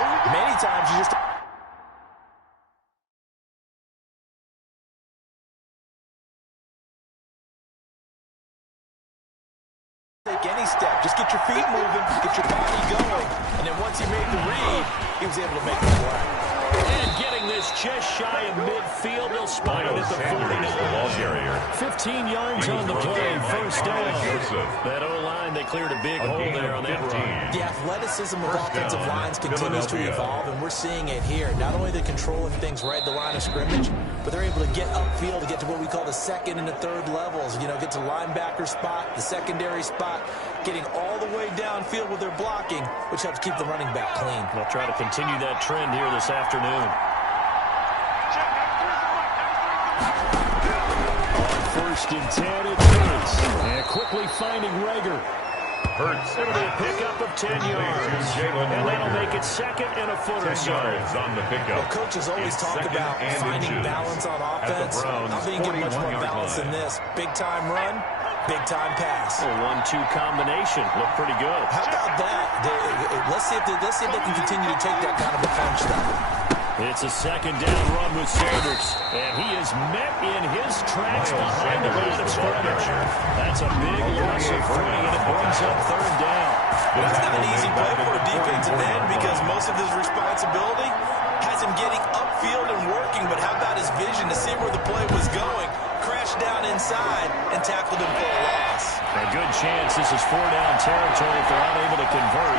Many times you just take any step. Just get your feet moving, get your body going, and then once he made the read, he was able to make the play. And getting this just shy of midfield, they'll spot it at the 49. 15 yards on the play, first down. That O-line, they cleared a big hole there on that run. The athleticism of offensive lines continues to evolve, and we're seeing it here. Not only they're controlling things right at the line of scrimmage, but they're able to get upfield to get to what we call the second and the third levels. You know, get to linebacker spot, the secondary spot, getting all the way downfield with their blocking, which helps keep the running back clean. They'll try to continue that trend here this afternoon. On first and 10, it's Hurts. And quickly finding Rager. Hurts. It'll be a pickup of 10 yards. And that'll make it second and a foot or so. On the pickup. Well, coaches always talk about finding balance on offense. I think you get much more balance than this. Big-time run, big-time pass. A 1-2 combination. Looked pretty good. How about that? Let's see if they can continue to take that kind of a punch, though. It's a second down run with Sanders. And he is met in his tracks behind the line of scrimmage. That's a big loss of 3, and it brings up third down. Well, that's not an easy play for a defensive end because most of his responsibility has him getting upfield and working, but how about his vision to see where the play was going, crash down inside, and tackled him for a loss. A good chance this is 4-down territory if they're unable to convert.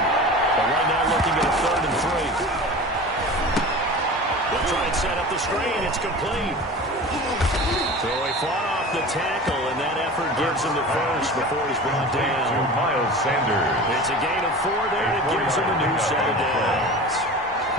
But right now looking at a 3rd and 3. They'll try and set up the screen. It's complete. So he fought off the tackle, and that effort gives him the first before he's brought down. Miles Sanders. It's a gain of 4 there, and it gives him a new set of downs.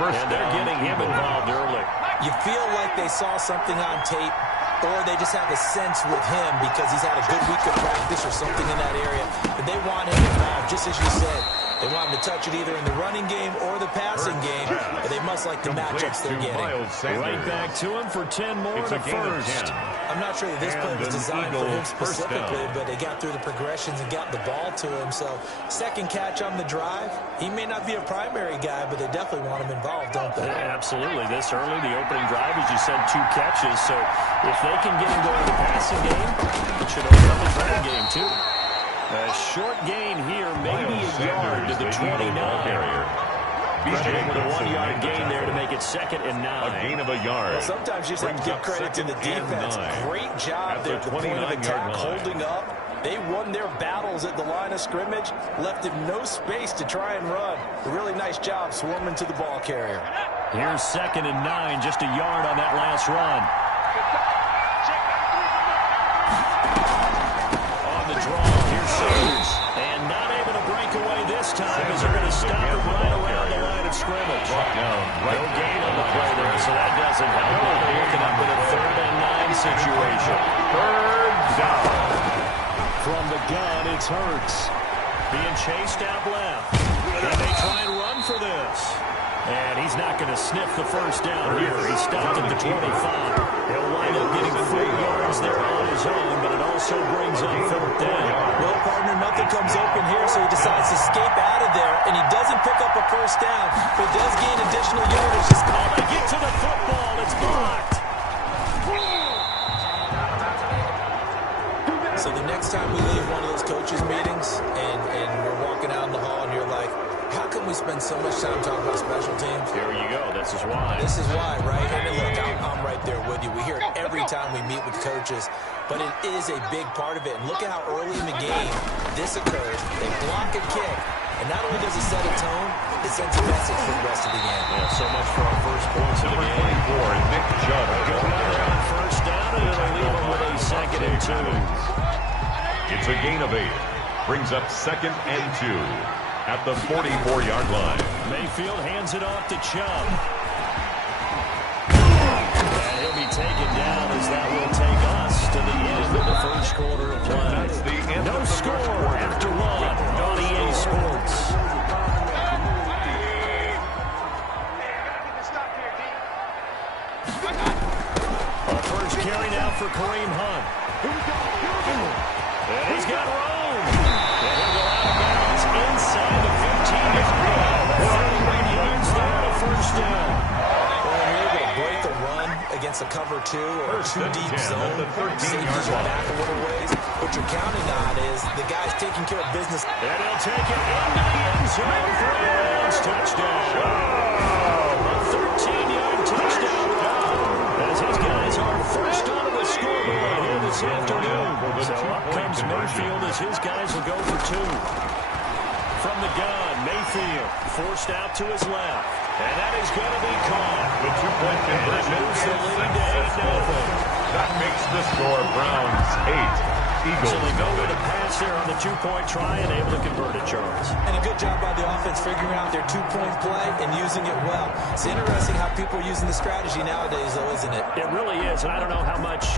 And they're getting him involved early. You feel like they saw something on tape, or they just have a sense with him because he's had a good week of practice or something in that area. But they want him involved, just as you said. They want him to touch it either in the running game or the passing game, but they must like the matchups they're getting. Right back to him for 10 more in the first. I'm not sure that this play was designed for him specifically, but they got through the progressions and got the ball to him. So second catch on the drive. He may not be a primary guy, but they definitely want him involved, don't they? Yeah, absolutely. This early, the opening drive, as you said, 2 catches. So if they can get him going in the passing game, it should open up his running game too. A short gain here, maybe a yard to the 29. Crediting with a 1-yard gain there to make it 2nd and 9. A gain of a yard. Well, sometimes you just have to give credit to the defense. Great job there at the point of attack, holding up. They won their battles at the line of scrimmage, left him no space to try and run. A really nice job swarming to the ball carrier. Here's 2nd and 9, just a yard on that last run. On the draw, here's Sanders. And not able to break away this time as they're going to stop him right around the line of scrimmage. No gain on the play there, so that doesn't help. They're looking up with a 3rd and 9 situation. 3rd down. From the gun, it's Hurts. Being chased out left. And they try and run for this. And he's not going to sniff the first down here. He stopped at the 25. He'll wind up getting 4 yards there on his own, but it also brings up 4th down. Well, partner, nothing comes open here, so he decides to escape out of there, and he doesn't pick up a first down, but does gain additional yardage. Oh, they get to the football. It's blocked. So the next time we leave one of those coaches' meetings and we're walking out in the hall and you're like, how come we spend so much time talking about special teams? Here you go. This is why. This is why, right? And look, I'm right there with you. We hear it every time we meet with coaches, but it is a big part of it. And look at how early in the game this occurs. They block a kick, and not only does it set a tone, it sends a message for the rest of the game. Yeah, so much for our first points of the game. 24, Nick Judd. Go there on first down, and it'll leave them with a 2nd and 2. It's a gain of 8. Brings up 2nd and 2 at the 44-yard line. Mayfield hands it off to Chubb. And he'll be taken down as that will take us to the end of the first quarter of play. That's the end no of the score first quarter. after 1 on EA Sports. Our first carry now for Kareem Hunt. And he's got room. And he'll go out of bounds inside the 15-yard line. 31 yards there to against a cover 2 or First two and deep 10 zone. at the 13-yard Safeties are line. back a little ways. What you're counting on is the guy's taking care of business. And he'll take it into the end zone for a Lions touchdown. A 13-yard touchdown run as his guys are first onto the scoreboard here this afternoon. So up comes Mayfield as his guys will go for 2. From the gun, Mayfield forced out to his left. And that is going to be caught. The two-point conversion moves the is lead to 8-0. That makes the score Browns 8, Eagles So they go with a 0. pass there on the two-point try and able to convert it, Charles. And a good job by the offense figuring out their two-point play and using it well. It's interesting how people are using the strategy nowadays, though, isn't it? It really is, and I don't know how much...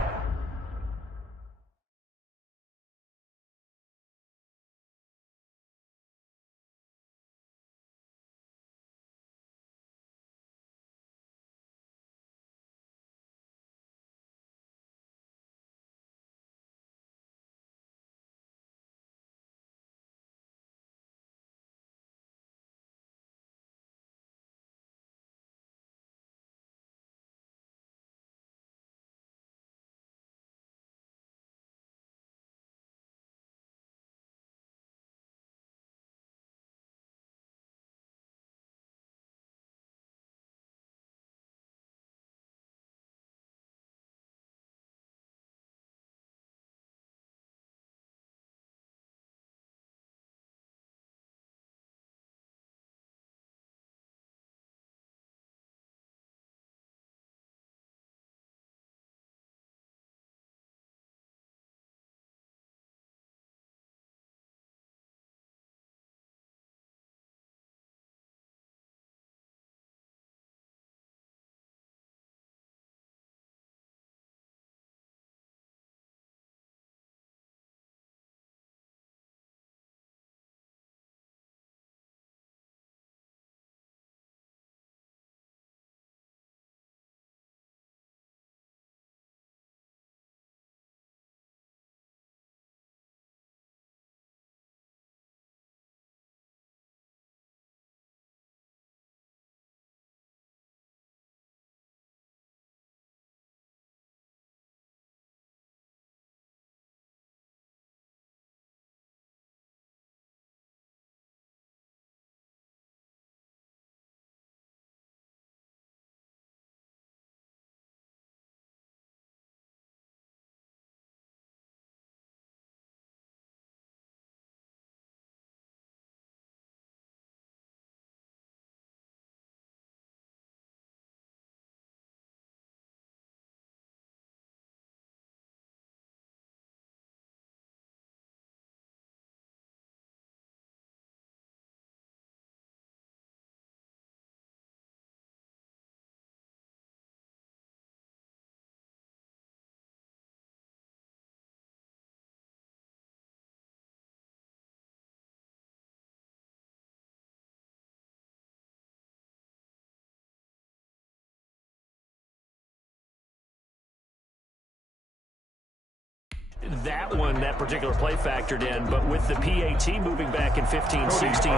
that particular play factored in, but with the PAT moving back in 15-16,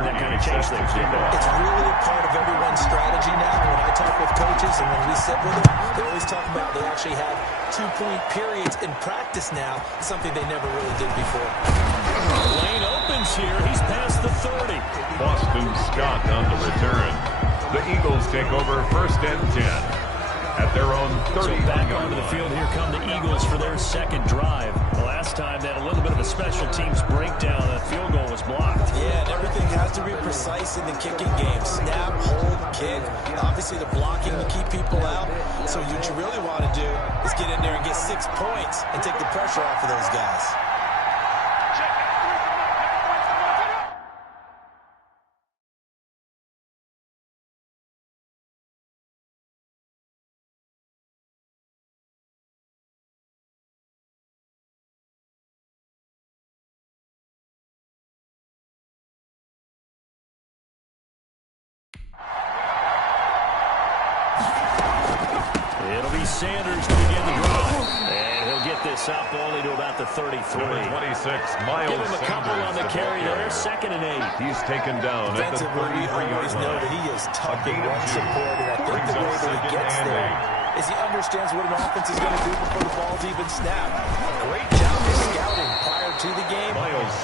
that kind of changed things, didn't it? It's really a part of everyone's strategy now. When I talk with coaches and when we sit with them, they always talk about they actually have two-point periods in practice now, something they never really did before. Lane opens here. He's past the 30. Boston Scott on the return. The Eagles take over first and 10 at their own 30. So back onto the field, here come the Eagles for their second drive. The last time they had a little bit of a special teams breakdown. That field goal was blocked. Yeah, and everything has to be precise in the kicking game. Snap, hold, kick. Obviously, the blocking to keep people out. So what you really want to do is get in there and get 6 points and take the pressure off of those guys. It'll be Sanders to begin the drive. And he'll get this up only to about the 33. Number 26, Miles Give him a couple on the carry there. 2nd and 8. He's taken down at the 33-yard we always know that he is tough in run support, and I think the way that he gets there is he understands what an offense is going to do before the ball's even snapped. Great job of scouting prior to the game.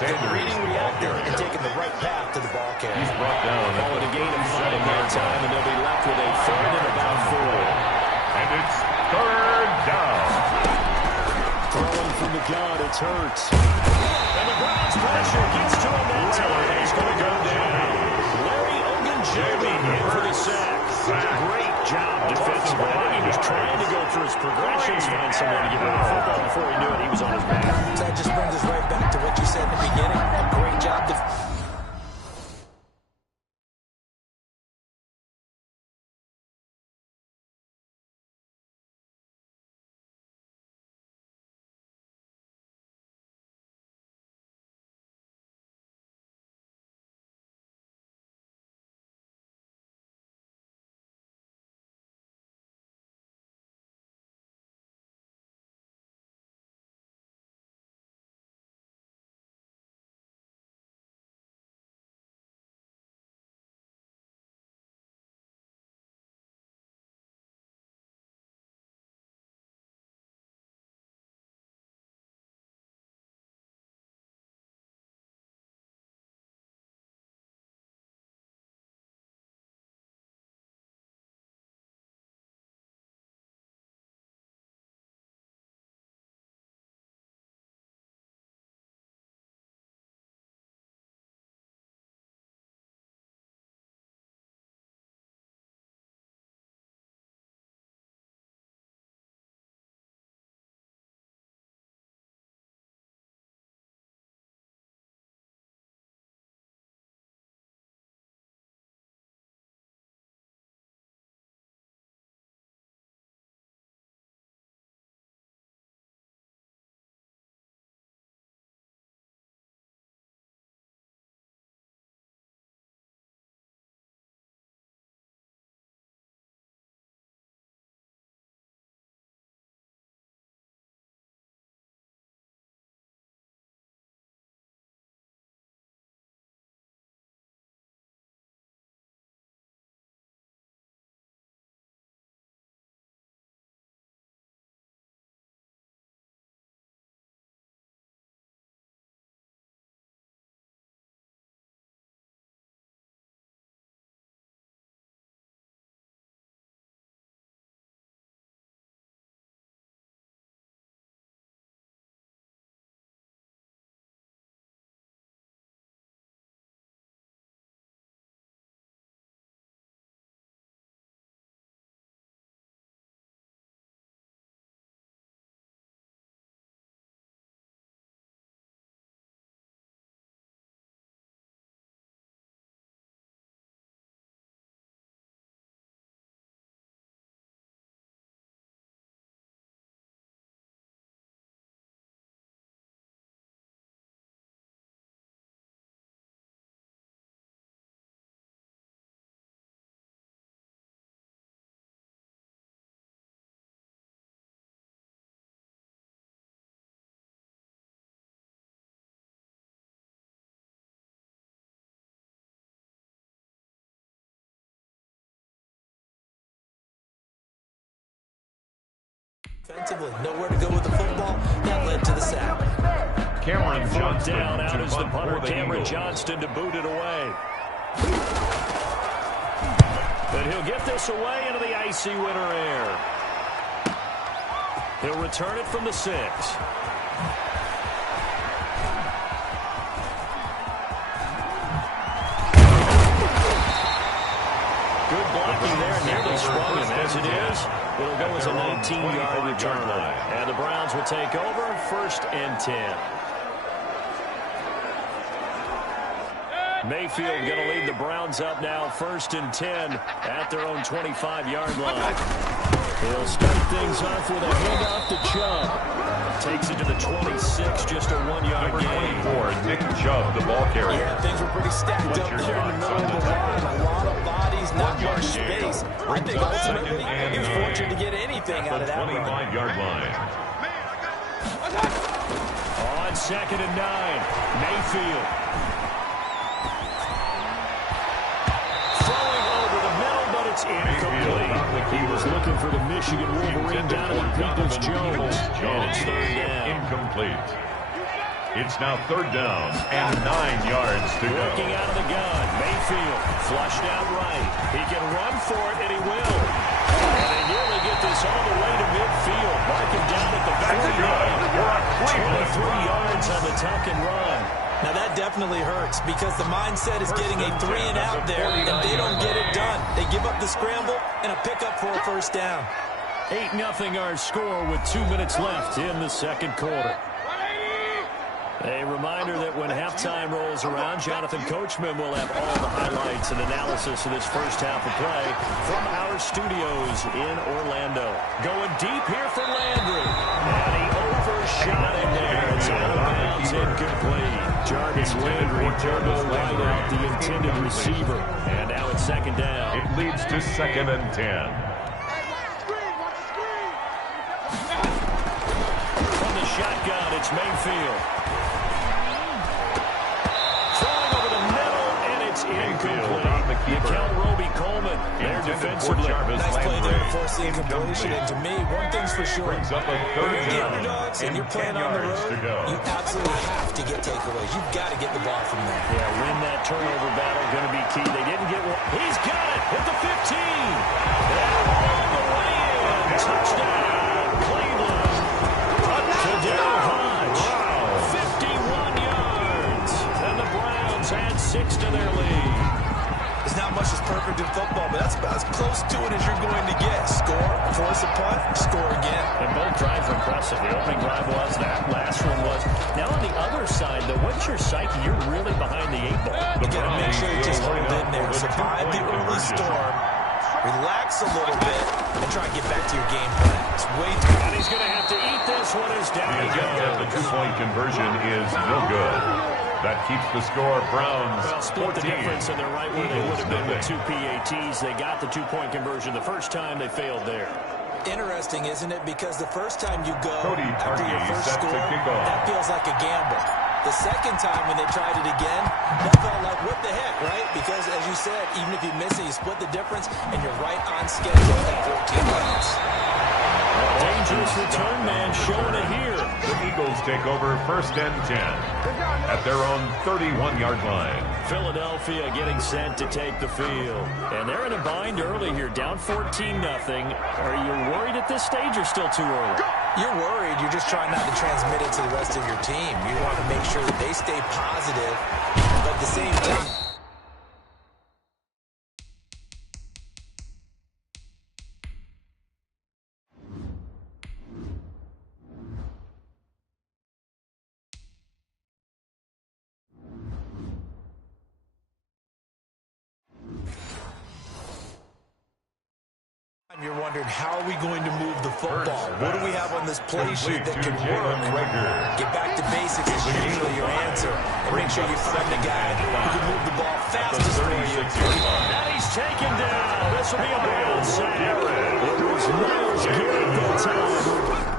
Then reading, reacting, and taking the right path to the ball carrier. He's brought down. Call it a gain of 5 that time, and they'll be left with a third and about 4. And it's third down. Throwing from the gun, it's Hurts. And the Browns pressure gets to him that time. He's going to go down. Larry Ogunjobi in for the sack. Great job defensively. I think he was trying to go through his progressions, find someone to get rid of the football. Before he knew it, he was on his back. So that just brings us right back to what you said in the beginning. A great job defensively. Nowhere to go with the football. That led to the sack. Cameron Johnston down out to is the punt punter, for the Cameron Eagles. Johnston, to boot it away. And he'll get this away into the icy winter air. He'll return it from the 6. Good blocking there, nearly sprung him. As it is, it'll go as a 19-yard return. And the Browns will take over, 1st and 10. Mayfield going to lead the Browns up now, 1st and 10 at their own 25-yard line. He'll start things off with a handoff to Chubb. Takes it to the 26, just a 1-yard gain. 24, Nick Chubb, the ball carrier. Yeah, things were pretty stacked up there in the middle of the line. A lot of bodies, not much space. I think ultimately he was fortunate to get anything out of that run. 25-yard line. On 2nd and 9, Mayfield. It's incomplete. He was looking for the Michigan Wolverine down in Peoples-Jones. And it's third down. Incomplete. It's now third down and 9 yards to go. Working out of the gun. Mayfield flushed out right. He can run for it, and he will. And they nearly get this all the way to midfield. Mark him down at the 49. 23 yards on the tuck and run. Now that definitely hurts because the mindset is getting a 3 and out there, and they don't get it done. They give up the scramble and a pickup for a first down. 8-0 our score with 2 minutes left in the second quarter. A reminder that when halftime rolls around, Jonathan Coachman will have all the highlights and analysis of this first half of play from our studios in Orlando. Going deep here for Landry. And he overshot it there. It's out of bounds, incomplete. Jarvis Landry turned his right out the intended receiver. And now it's second down. It leads to 2nd and 10. From the shotgun, it's Mayfield. Incomplete. You count Roby Coleman there defensively. Nice play there to force the incompletion. And to me, one thing's for sure. Brings up a third You're the down underdogs and you're playing on the road. You absolutely have to get takeaways. You've got to get the ball from there. Yeah, win that turnover battle. Going to be key. They didn't get one. He's got it at the 15. And on the way in. Touchdown, Cleveland. To Darrell Hodge. 51 yards. And the Browns add 6 to their lead. There's not much that's perfect in football, but that's about as close to it as you're going to get. Score, force a punt, score again. And both drives were impressive. The opening drive was, that last one was. Now on the other side, though, what's your psyche? You're really behind the 8 ball. You got to make sure you just hold in there. Survive the early storm. Relax a little bit and try and get back to your game plan. It's way too. And he's going to have to eat this one as down he The goes. 2-point conversion is no good. That keeps the score Browns Well, split 14. the difference, and they're right where they would have been with 2 PATs. They got the 2-point conversion the first time. They failed there. Interesting, isn't it? Because the first time you go Cody after your Parkey first set to score, kick off. that feels like a gamble. The second time when they tried it again, that felt like, what the heck, right? Because, as you said, even if you miss it, you split the difference, and you're right on schedule at 14 minutes. Dangerous return man showing it here. The Eagles take over 1st and 10 at their own 31-yard line. Philadelphia getting set to take the field. And they're in a bind early here, down 14-0. Are you worried at this stage or still too early? You're worried. You're just trying not to transmit it to the rest of your team. You want to make sure that they stay positive, but at the same time, you're wondering, how are we going to move the football? What do we have on this play sheet that can work? Get back to basics is usually your answer. And make sure you find the guy who can move the ball fastest for you. And he's taken down. This will be a bad sack. It was Myles Garrett that time.